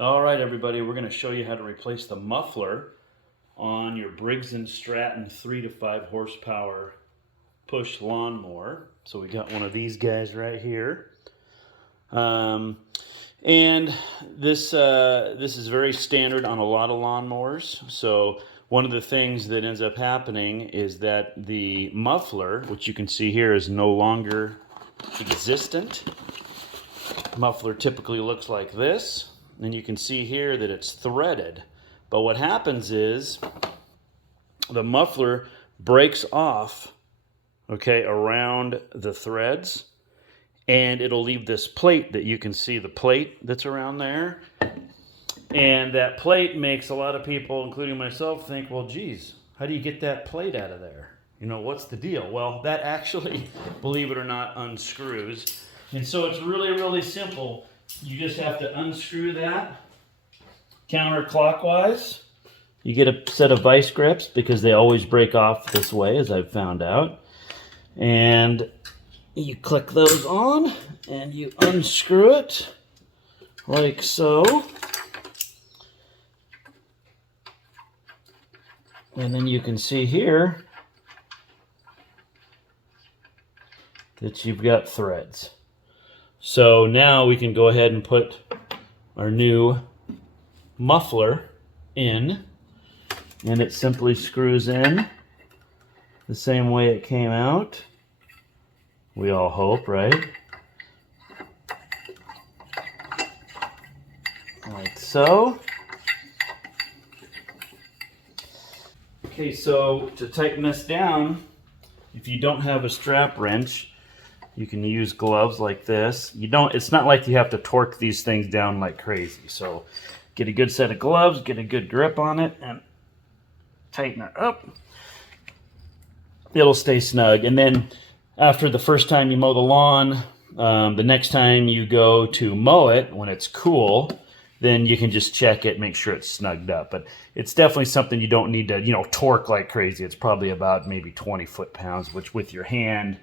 Alright everybody, we're going to show you how to replace the muffler on your Briggs and Stratton 3 to 5 horsepower push lawnmower. So we got one of these guys right here. And this is very standard on a lot of lawnmowers. So one of the things that ends up happening is that the muffler, which you can see here, is no longer existent. Muffler typically looks like this. And you can see here that it's threaded. But what happens is the muffler breaks off, okay, around the threads, and it'll leave this plate that you can see, the plate that's around there. And that plate makes a lot of people, including myself, think, well, geez, how do you get that plate out of there? You know, what's the deal? Well, that actually, believe it or not, unscrews. And so it's really, really simple. You just have to unscrew that counterclockwise. You get a set of vice grips because they always break off this way, as I've found out. And you click those on and you unscrew it like so. And then you can see here that you've got threads. So now we can go ahead and put our new muffler in, and it simply screws in the same way it came out. We all hope, right? Like so. Okay, so to tighten this down, if you don't have a strap wrench, you can use gloves like this. It's not like you have to torque these things down like crazy. So get a good set of gloves, get a good grip on it, and tighten it up. It'll stay snug. And then after the first time you mow the lawn, the next time you go to mow it, when it's cool, then you can just check it, make sure it's snugged up. But it's definitely something you don't need to, torque like crazy. It's probably about maybe 20 foot-pounds, which with your hand,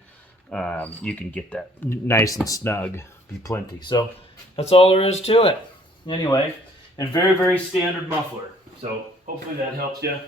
you can get that nice and snug, be plenty. So that's all there is to it. Anyway, and very, very standard muffler. So hopefully that helps you.